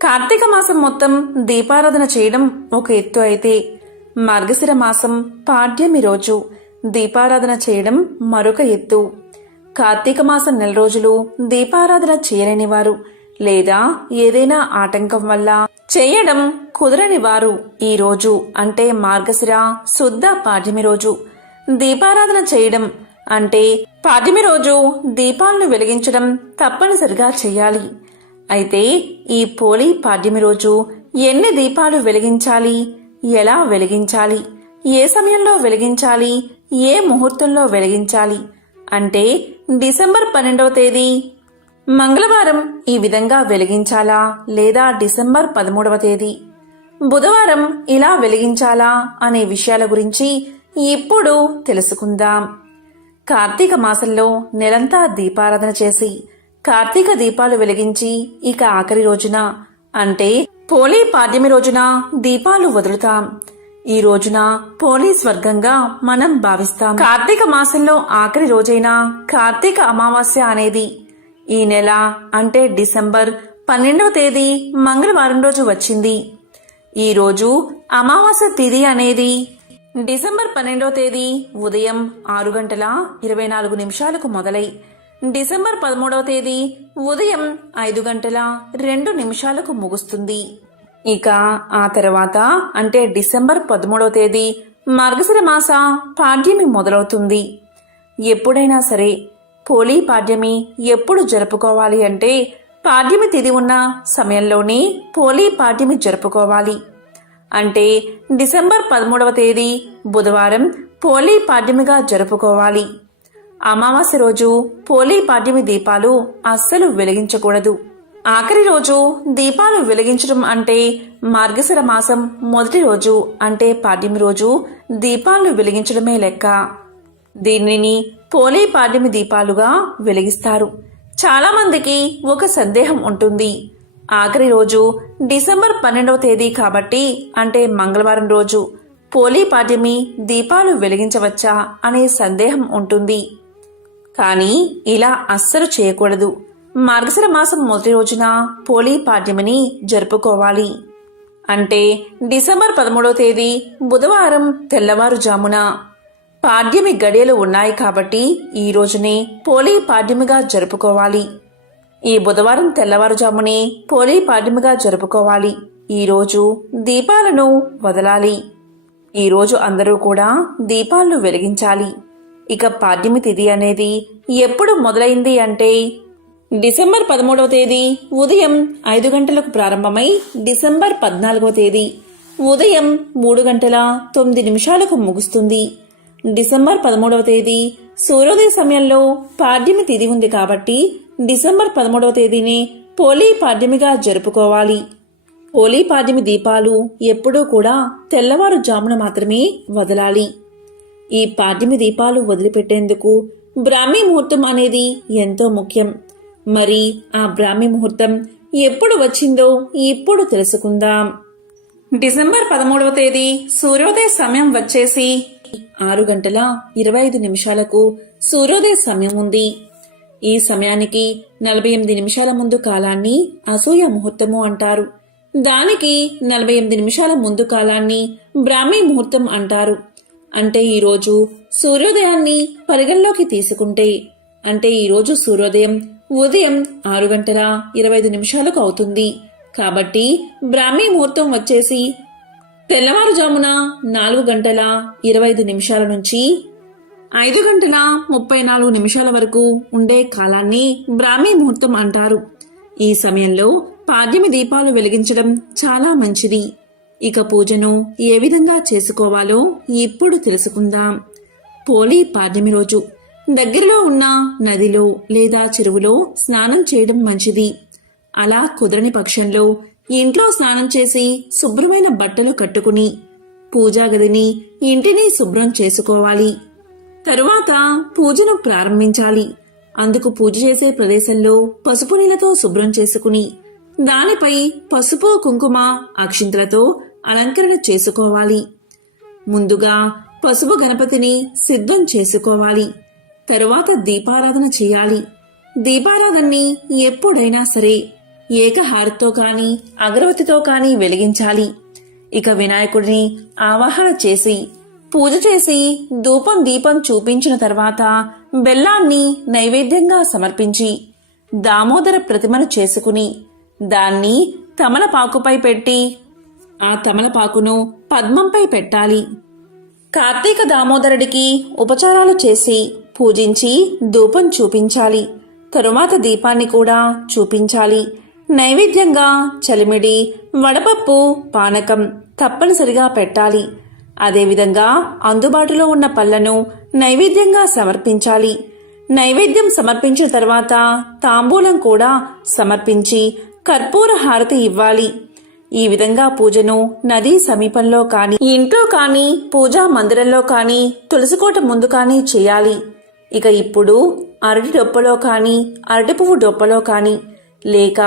కార్తీక మాసం మొత్తం దీపారాధన చేయడం ఒక ఎత్తు అయితే మార్గశిర మాసం పాడ్యమి రోజు దీపారాధన చేయడం మరొక ఎత్తు. కార్తీక మాసం నెల రోజులు దీపారాధన చేయలేని వారు లేదా ఏదైనా ఆటంకం వల్ల చేయడం కుదరని వారు ఈ రోజు అంటే మార్గశిర శుద్ధ పాడ్యమి రోజు దీపారాధన చేయడం అంటే పాడ్యమి రోజు దీపాలను వెలిగించడం తప్పనిసరిగా చేయాలి. అయితే ఈ పోలి పాడ్యమి రోజు ఎన్ని దీపాలు వెలిగించాలి, ఎలా వెలిగించాలి, ఏ సమయంలో వెలిగించాలి, ఏ ముహూర్తంలో వెలిగించాలి అంటే డిసెంబర్ 12వ తేదీ మంగళవారం ఈ విధంగా వెలిగించాలా లేదా డిసెంబర్ 13వ తేదీ బుధవారం ఇలా వెలిగించాలా అనే విషయాల గురించి ఇప్పుడు తెలుసుకుందాం. కార్తీక మాసంలో నెలంతా దీపారాధన చేసి కార్తీక దీపాలు వెలిగించి ఇక ఆఖరి రోజున అంటే పోలీ పాడ్యమి రోజున దీపాలు వదులుతాం. ఈ రోజున పోలీ స్వర్గంగా మనం భావిస్తాం. కార్తీక మాసంలో ఆఖరి రోజైన కార్తీక అమావాస్య అనేది ఈ నెల అంటే డిసెంబర్ 12వ తేదీ మంగళవారం రోజు వచ్చింది. ఈ రోజు అమావాస్య తిథి అనేది డిసెంబర్ 12వ తేదీ ఉదయం 6:24 మొదలై డిసెంబర్ 13వ తేదీ ఉదయం 5:02 ముగుస్తుంది. ఇక ఆ తర్వాత అంటే డిసెంబర్ 13వ తేదీ మార్గశిర మాస పాడ్యమి మొదలవుతుంది. ఎప్పుడైనా సరే పోలీ పాడ్యమి ఎప్పుడు జరుపుకోవాలి అంటే పాడ్యమి తిథి ఉన్న సమయంలోనే పోలీ పాడ్యమి జరుపుకోవాలి. అంటే డిసెంబర్ 13వ తేదీ బుధవారం పోలీ పాడ్యమిగా జరుపుకోవాలి. అమావాస్య రోజు పోలీ పాడ్యమి దీపాలు అస్సలు వెలిగించకూడదు. ఆఖరి రోజు దీపాలు వెలిగించడం అంటే మార్గశిర మాసం మొదటి రోజు అంటే పాడ్యమి రోజు దీపాలను వెలిగించడమే లెక్క. దీనిని పోలీ పాడ్యమి దీపాలుగా వెలిగిస్తారు. చాలా మందికి ఒక సందేహం ఉంటుంది. ఆఖరి రోజు డిసెంబర్ 12వ తేదీ కాబట్టి అంటే మంగళవారం రోజు పోలీ పాడ్యమి దీపాలు వెలిగించవచ్చా అనే సందేహం ఉంటుంది. కానీ ఇలా అస్సలు చేయకూడదు. మార్గశిర మాసం మొదటి రోజున పోలీ పాడ్యమిని జరుపుకోవాలి. అంటే డిసెంబర్ 13వ తేదీ బుధవారం తెల్లవారుజామున పాడ్యమి గడియలు ఉన్నాయి కాబట్టి ఈ రోజునే పోలీ పాడ్యమిగా జరుపుకోవాలి. ఈ బుధవారం తెల్లవారుజామునే పోలీ పాడ్యమిగా జరుపుకోవాలి. ఈరోజు దీపాలను వదలాలి. ఈరోజు అందరూ కూడా దీపాలను వెలిగించాలి. ఇక పాడ్యమి తిథి అనేది ఎప్పుడు మొదలైంది అంటే డిసెంబర్ 13వ తేదీ ఉదయం 5 గంటలకు ప్రారంభమై డిసెంబర్ 14వ తేదీ ఉదయం 3:09 ముగుస్తుంది. డిసెంబర్ 13వ తేదీ సూర్యోదయ సమయంలో పాడ్యమి తిథి ఉంది కాబట్టి డిసెంబర్ 13వ తేదీని పోలీ పాడ్యమిగా జరుపుకోవాలి. పోలీ పాడ్యమి దీపాలు ఎప్పుడూ కూడా తెల్లవారుజామున మాత్రమే వదలాలి. ఈ పాడ్యమి దీపాలు వదిలిపెట్టేందుకు బ్రాహ్మీ ముహూర్తం అనేది ఎంతో ముఖ్యం. మరి ఆ బ్రాహ్మీ ముహూర్తం ఎప్పుడు వచ్చిందో ఇప్పుడు తెలుసుకుందాం. డిసెంబర్ 13వ తేదీ సూర్యోదయ సమయం వచ్చేసి 6:25 సూర్యోదయ సమయం ఉంది. ఈ సమయానికి 48 నిమిషాల ముందు కాలాన్ని అసూయ ముహూర్తము అంటారు. దానికి 48 నిమిషాల ముందు కాలాన్ని బ్రాహ్మీ ముహూర్తం అంటారు. అంటే ఈరోజు సూర్యోదయాన్ని పరిగణలోకి తీసుకుంటే అంటే ఈరోజు సూర్యోదయం ఉదయం 6:25 అవుతుంది. కాబట్టి బ్రాహ్మీ ముహూర్తం వచ్చేసి తెల్లవారుజామున 4:25 నుంచి 5:34 వరకు ఉండే కాలాన్ని బ్రాహ్మీ ముహూర్తం అంటారు. ఈ సమయంలో పాడ్యమి దీపాలు వెలిగించడం చాలా మంచిది. ఇక పూజను ఏ విధంగా చేసుకోవాలో ఇప్పుడు తెలుసుకుందాం. పోలీ పాడ్యమి రోజు దగ్గరలో ఉన్న నదిలో లేదా చెరువులో స్నానం చేయడం మంచిది. అలా కుదరని పక్షంలో ఇంట్లో స్నానం చేసి శుభ్రమైన బట్టలు కట్టుకుని పూజా గదిని ఇంటిని శుభ్రం చేసుకోవాలి. తరువాత పూజను ప్రారంభించాలి. అందుకు పూజ చేసే ప్రదేశంలో పసుపు నీళ్లతో శుభ్రం చేసుకుని దానిపై పసుపు కుంకుమ అక్షింతలతో అలంకరణ చేసుకోవాలి. ముందుగా పసుపు గణపతిని సిద్ధం చేసుకోవాలి. తరువాత దీపారాధన చేయాలి. దీపారాధనని ఎప్పుడైనా సరే ఏకహారతితో కాని అగరవతితో కాని వెలిగించాలి. ఇక వినాయకుడిని ఆవాహన చేసి పూజ చేసి ధూపం దీపం చూపించిన తర్వాత బెల్లాన్ని నైవేద్యంగా సమర్పించి దామోదర ప్రతిమను చేసుకుని దాన్ని తమలపాకుపై పెట్టి ఆ తమలపాకును పద్మంపై పెట్టాలి. కార్తీక దామోదరుడికి ఉపచారాలు చేసి పూజించి ధూపం చూపించాలి. తరువాత దీపాన్ని కూడా చూపించాలి. నైవేద్యంగా చలిమిడి, వడపప్పు, పానకం తప్పనిసరిగా పెట్టాలి. అదేవిధంగా అందుబాటులో ఉన్న పళ్లను నైవేద్యంగా సమర్పించాలి. నైవేద్యం సమర్పించిన తర్వాత తాంబూలం కూడా సమర్పించి కర్పూర హారతి ఇవ్వాలి. ఈ విధంగా పూజను నదీ సమీపంలో కాని ఇంట్లో కాని పూజా మందిరంలో కాని తులసికోట ముందు కాని చేయాలి. ఇక ఇప్పుడు అరటి డొప్పలో కాని అరటి పువ్వు డొప్పలో కాని లేక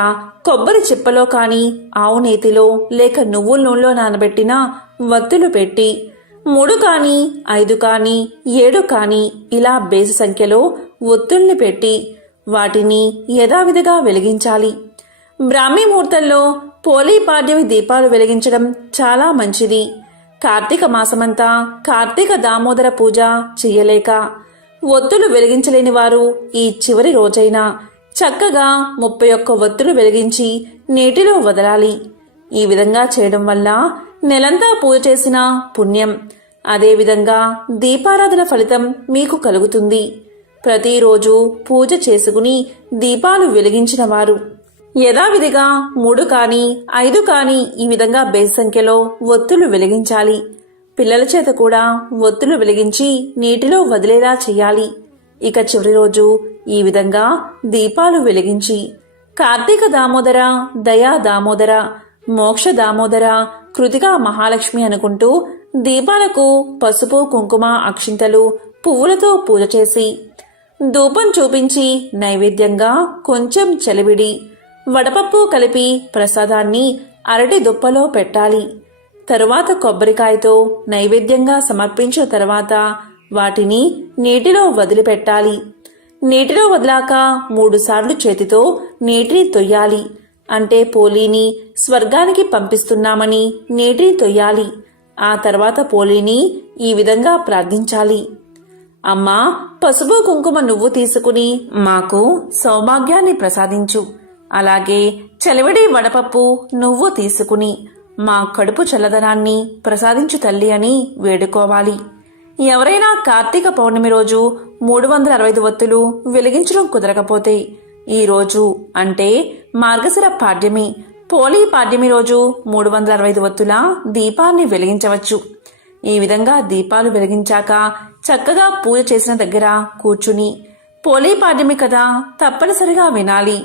కొబ్బరి చిప్పలో కాని ఆవు నేతిలో లేక నువ్వుల నూనెలో నానబెట్టిన వత్తులు పెట్టి 3 కాని 5 కాని 7 కాని ఇలా బేసి సంఖ్యలో ఒత్తుల్ని పెట్టి వాటిని యథావిధిగా వెలిగించాలి. బ్రాహ్మీ ముహూర్తంలో పోలీ పాడ్యమి దీపాలు వెలిగించడం చాలా మంచిది. కార్తీక మాసమంతా కార్తీక దామోదర పూజ చెయ్యలేక ఒత్తులు వెలిగించలేని వారు ఈ చివరి రోజైనా చక్కగా 31 ఒత్తులు వెలిగించి నీటిలో వదలాలి. ఈ విధంగా చేయడం వల్ల నెలంతా పూజ చేసిన పుణ్యం, అదేవిధంగా దీపారాధన ఫలితం మీకు కలుగుతుంది. ప్రతిరోజు పూజ చేసుకుని దీపాలు వెలిగించిన వారు యథావిధిగా 3 కాని 5 కాని ఈ విధంగా బేసి సంఖ్యలో ఒత్తులు వెలిగించాలి. పిల్లల చేత కూడా ఒత్తులు వెలిగించి నీటిలో వదిలేలా చేయాలి. ఇక చివరి రోజు ఈ విధంగా దీపాలు వెలిగించి కార్తీక దామోదర, దయా దామోదర, మోక్ష దామోదర, కృతికా మహాలక్ష్మి అనుకుంటూ దీపాలకు పసుపు కుంకుమ అక్షింతలు పువ్వులతో పూజ చేసి ధూపం చూపించి నైవేద్యంగా కొంచెం చలివిడి వడపప్పు కలిపి ప్రసాదాన్ని అరటి దుప్పలో పెట్టాలి. తరువాత కొబ్బరికాయతో నైవేద్యంగా సమర్పించిన తర్వాత వాటిని నీటిలో వదిలిపెట్టాలి. నీటిలో వదిలాక 3 సార్లు చేతితో నీటిని తొయ్యాలి. అంటే పోలీని స్వర్గానికి పంపిస్తున్నామని నీటిని తొయ్యాలి. ఆ తర్వాత పోలీని ఈ విధంగా ప్రార్థించాలి. అమ్మా, పసుపు కుంకుమ నువ్వు తీసుకుని మాకు సౌభాగ్యాన్ని ప్రసాదించు. అలాగే చలివిడి వడపప్పు నువ్వు తీసుకుని మా కడుపు చల్లదనాన్ని ప్రసాదించు తల్లి అని వేడుకోవాలి. ఎవరైనా కార్తీక పౌర్ణమి రోజు 365 ఒత్తులు వెలిగించడం కుదరకపోతే ఈ రోజు అంటే మార్గశిర పాడ్యమి పోలీ పాడ్యమి రోజు 365 ఒత్తుల దీపాన్ని వెలిగించవచ్చు. ఈ విధంగా దీపాలు వెలిగించాక చక్కగా పూజ చేసిన దగ్గర కూర్చుని పోలీ పాడ్యమి కథ తప్పనిసరిగా వినాలి.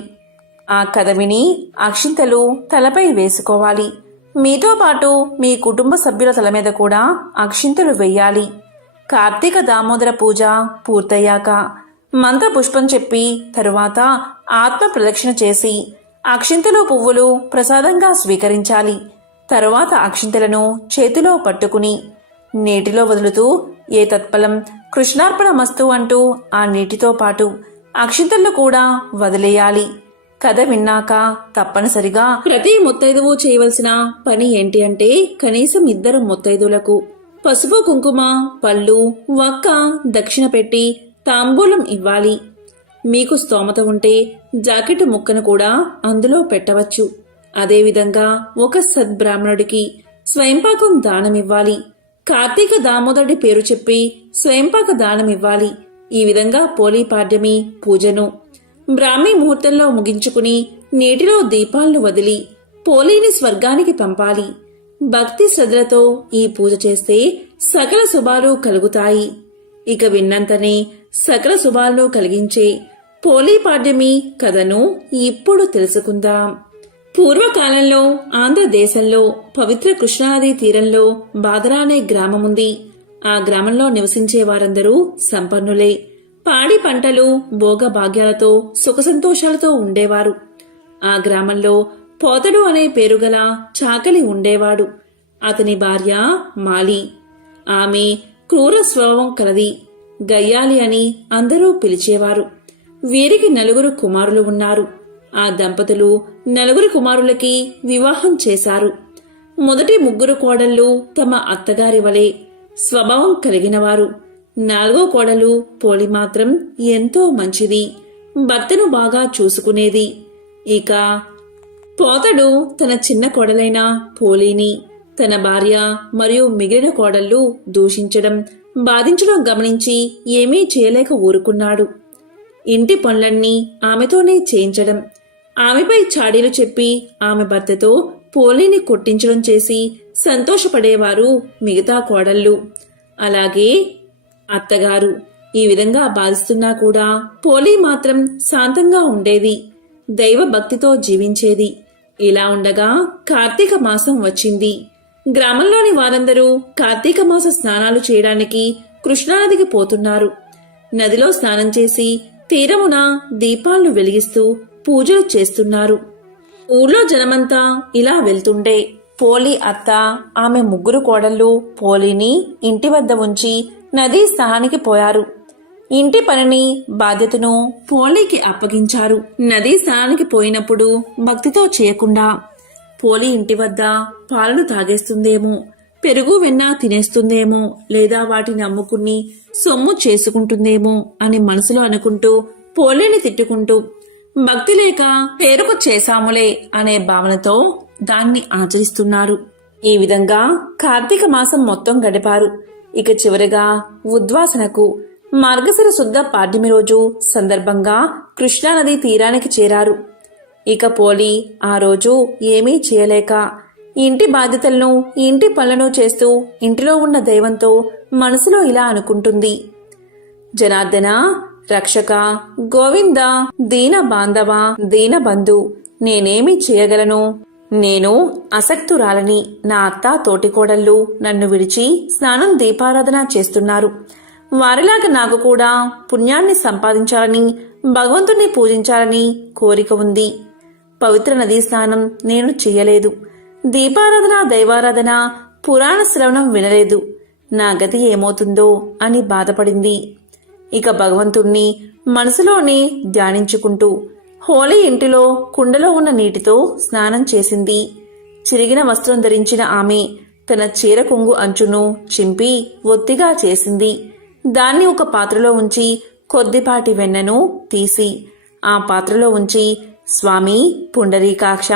ఆ కథ విని అక్షింతలు తలపై వేసుకోవాలి. మీతో పాటు మీ కుటుంబ సభ్యుల తల మీద కూడా అక్షింతలు వెయ్యాలి. కార్తీక దామోదర పూజ పూర్తయ్యాక మంత్ర పుష్పం చెప్పి తరువాత ఆత్మ ప్రదక్షిణ చేసి అక్షింతలు పువ్వులు ప్రసాదంగా స్వీకరించాలి. తరువాత అక్షింతలను చేతిలో పట్టుకుని నీటిలో వదులుతూ ఏ తత్ఫలం కృష్ణార్పణ మస్తు అంటూ ఆ నీటితో పాటు అక్షింతలను కూడా వదిలేయాలి. కథ విన్నాక తప్పనిసరిగా ప్రతి ముత్తైదువు చేయవలసిన పని ఏంటి అంటే కనీసం 2 ముత్తైదువులకు పసుపు కుంకుమ పళ్ళు వక్క దక్షిణ పెట్టి తాంబూలం ఇవ్వాలి. మీకు స్తోమత ఉంటే జాకెట్ ముక్కను కూడా అందులో పెట్టవచ్చు. అదేవిధంగా ఒక సద్బ్రాహ్మణుడికి స్వయంపాకం దానమివ్వాలి. కార్తీక దామోదరుడి పేరు చెప్పి స్వయంపాక దానమివ్వాలి. ఈ విధంగా పోలీ పాడ్యమి పూజను బ్రాహ్మీ ముహూర్తంలో ముగించుకుని నీటిలో దీపాలను వదిలి పోలీని స్వర్గానికి పంపాలి. భక్తి శ్రద్ధలతో ఈ పూజ చేస్తే సకల శుభాలు కలుగుతాయి. ఇక విన్నంతనే సకల శుభాలను కలిగించే పోలీ పాడ్యమి కథను ఇప్పుడు తెలుసుకుందాం. పూర్వకాలంలో ఆంధ్రదేశంలో పవిత్ర కృష్ణానదీ తీరంలో బాదరా అనే గ్రామముంది. ఆ గ్రామంలో నివసించే వారందరూ సంపన్నులే. పాడి పంటలు భోగభాగ్యాలతో సుఖసంతోషాలతో ఉండేవారు. ఆ గ్రామంలో పోతడు అనే పేరుగల చాకలి ఉండేవాడు. అతని భార్య మాలి. ఆమె క్రూర స్వభావం కలది. గయ్యాలి అని అందరూ పిలిచేవారు. వీరికి 4 కుమారులు ఉన్నారు. ఆ దంపతులు నలుగురు కుమారులకి వివాహం చేశారు. మొదటి ముగ్గురు కోడళ్ళు తమ అత్తగారి వలె స్వభావం కలిగినవారు. నాలుగో కోడలు పోలి మాత్రం ఎంతో మంచిది, భర్తను బాగా చూసుకునేది. ఇక పోతడు తన చిన్న కోడలైన పోలిని తన భార్య మరియు మిగిలిన కోడళ్ళు దూషించడం, బాధించడం గమనించి ఏమీ చేయలేక ఊరుకున్నాడు. ఇంటి పనులన్నీ ఆమెతోనే చేయించడం, ఆమెపై చాడీలు చెప్పి ఆమె భర్తతో పోలిని కొట్టించడం చేసి సంతోషపడేవారు మిగతా కోడళ్ళు. అలాగే అత్తగారు ఈ విధంగా బాధిస్తున్నా కూడా పోలి మాత్రం శాంతంగా ఉండేది, దైవ భక్తితో జీవించేది. ఇలా ఉండగా కార్తీక మాసం వచ్చింది. గ్రామంలోని వారందరూ కార్తీక మాస స్నానాలు చేయడానికి కృష్ణానదికి పోతున్నారు. నదిలో స్నానం చేసి తీరమున దీపాలను వెలిగిస్తూ పూజలు చేస్తున్నారు. ఊళ్ళో జనమంతా ఇలా వెళ్తుండే పోలి అత్త ఆమె ముగ్గురు కోడళ్ళు పోలిని ఇంటి వద్ద ఉంచి నదీ స్నానానికి పోయారు. ఇంటి పనిని బాధ్యతను పోలికి అప్పగించారు. నదీ స్నానానికి పోయినప్పుడు భక్తితో చేయకుండా పోలి ఇంటి వద్ద పాలను తాగేస్తుందేమో, పెరుగు వెన్న తినేస్తుందేమో, లేదా వాటిని అమ్ముకుని సొమ్ము చేసుకుంటుందేమో అని మనసులో అనుకుంటూ పోలిని తిట్టుకుంటూ భక్తి లేక పేరుకు చేశాములే అనే భావనతో దాన్ని ఆచరిస్తున్నారు. ఈ విధంగా కార్తీక మాసం మొత్తం గడిపారు. ఇక చివరిగా ఉద్వాసనకు మార్గశిర శుద్ధ పాడ్యమి రోజు సందర్భంగా కృష్ణానది తీరానికి చేరారు. ఇక పోలి ఆ రోజు ఏమీ చేయలేక ఇంటి బాధ్యతలను ఇంటి పనులను చేస్తూ ఇంటిలో ఉన్న దైవంతో మనసులో ఇలా అనుకుంటుంది: జనార్దన, రక్షక, గోవింద, దీన బాంధవ, దీన బంధు, నేనేమి చేయగలను? నేను అసక్తురాలని. నా అత్త తోటికోడళ్ళు నన్ను విడిచి స్నానం దీపారాధన చేస్తున్నారు. వారిలాగా నాకు కూడా పుణ్యాన్ని సంపాదించాలని, భగవంతుణ్ణి పూజించాలని కోరిక ఉంది. పవిత్ర నదీ స్నానం నేను చెయ్యలేదు. దీపారాధన, దైవారాధన, పురాణ శ్రవణం వినలేదు. నా గతి ఏమవుతుందో అని బాధపడింది. ఇక భగవంతుణ్ణి మనసులోనే ధ్యానించుకుంటూ హోలీ ఇంటిలో కుండలో ఉన్న నీటితో స్నానం చేసింది. చిరిగిన వస్త్రం ధరించిన ఆమె తన చీర కొంగు అంచును చింపి ఒత్తిగా చేసింది. దాన్ని ఒక పాత్రలో ఉంచి కొద్దిపాటి వెన్నను తీసి ఆ పాత్రలో ఉంచి స్వామి పుండరీకాక్ష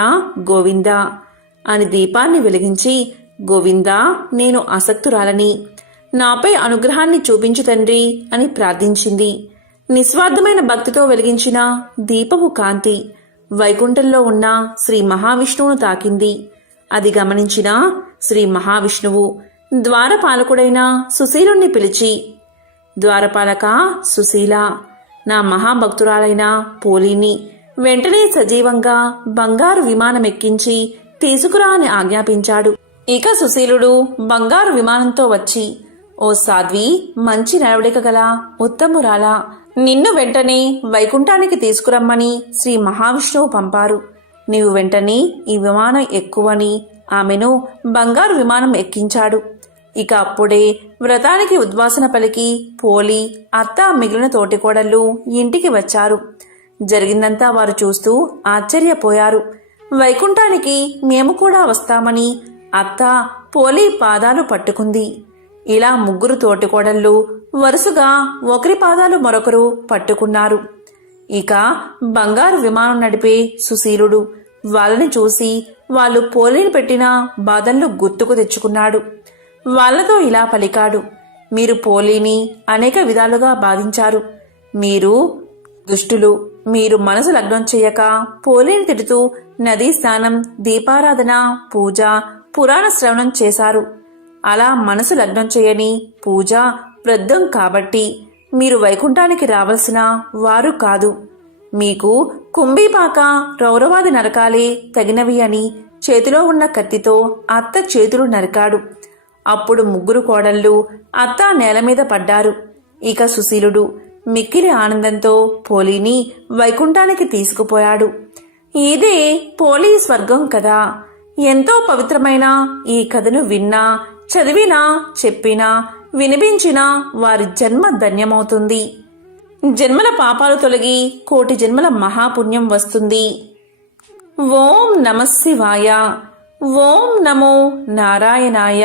గోవింద అని దీపాన్ని వెలిగించి, గోవింద, నేను ఆసక్తురాలని, నాపై అనుగ్రహాన్ని చూపించు తండ్రి అని ప్రార్థించింది. నిస్వార్థమైన భక్తితో వెలిగించిన దీపము కాంతి వైకుంఠంలో ఉన్న శ్రీ మహావిష్ణువును తాకింది. అది గమనించిన శ్రీ మహావిష్ణువు ద్వారపాలకుడైన సుశీలుణ్ణి పిలిచి, ద్వారపాలక సుశీల, నా మహాభక్తురాలైన పోలిని వెంటనే సజీవంగా బంగారు విమానం ఎక్కించి తీసుకురా అని ఆజ్ఞాపించాడు. ఇక సుశీలుడు బంగారు విమానంతో వచ్చి, ఓ సాధ్వి, మంచి నడవడిక గల ఉత్తమురాలా, నిన్ను వెంటనే వైకుంఠానికి తీసుకురమ్మని శ్రీ మహావిష్ణువు పంపారు. నీవు వెంటనే ఈ విమానం ఎక్కువని ఆమెను బంగారు విమానం ఎక్కించాడు. ఇక అప్పుడే వ్రతానికి ఉద్వాసన పలికి పోలి అత్త మిగిలిన తోటికోడళ్ళు ఇంటికి వచ్చారు. జరిగిందంతా వారు చూస్తూ ఆశ్చర్యపోయారు. వైకుంఠానికి మేము కూడా వస్తామని అత్త పోలి పాదాలు పట్టుకుంది. ఇలా ముగ్గురు తోటికోడళ్ళు వరుసగా ఒకరి పాదాలు మరొకరు పట్టుకున్నారు. ఇక బంగారు విమానం నడిపే సుశీలుడు వాళ్ళని చూసి వాళ్ళు పోలిని పెట్టిన బాధలను గుర్తుకు తెచ్చుకున్నాడు. వాళ్లతో ఇలా పలికాడు: మీరు పోలిని అనేక విధాలుగా బాధించారు. మీరు దుష్టులు. మీరు మనసు లగ్నం చెయ్యక పోలిని తిడుతూ నదీ స్నానం, దీపారాధన, పూజ, పురాణ శ్రవణం చేశారు. అలా మనసు లగ్నం చేయని పూజ వృద్ధం కాబట్టి మీరు వైకుంఠానికి రావలసిన వారు కాదు. మీకు కుంభీపాక రౌరవాది నరకాలే తగినవి అని చేతిలో ఉన్న కత్తితో అత్త చేతులు నరికాడు. అప్పుడు ముగ్గురు కోడళ్ళు అత్త నేల మీద పడ్డారు. ఇక సుశీలుడు మిక్కిలి ఆనందంతో పోలిని వైకుంఠానికి తీసుకుపోయాడు. ఇదే పోలి స్వర్గం కదా. ఎంతో పవిత్రమైన ఈ కథను విన్నా, చదివినా, చెప్పినా, వినిపించినా వారి జన్మ ధన్యమవుతుంది. జన్మల పాపాలు తొలగి కోటి జన్మల మహాపుణ్యం వస్తుంది. ఓం నమః శివాయ. ఓం నమో నారాయణాయ.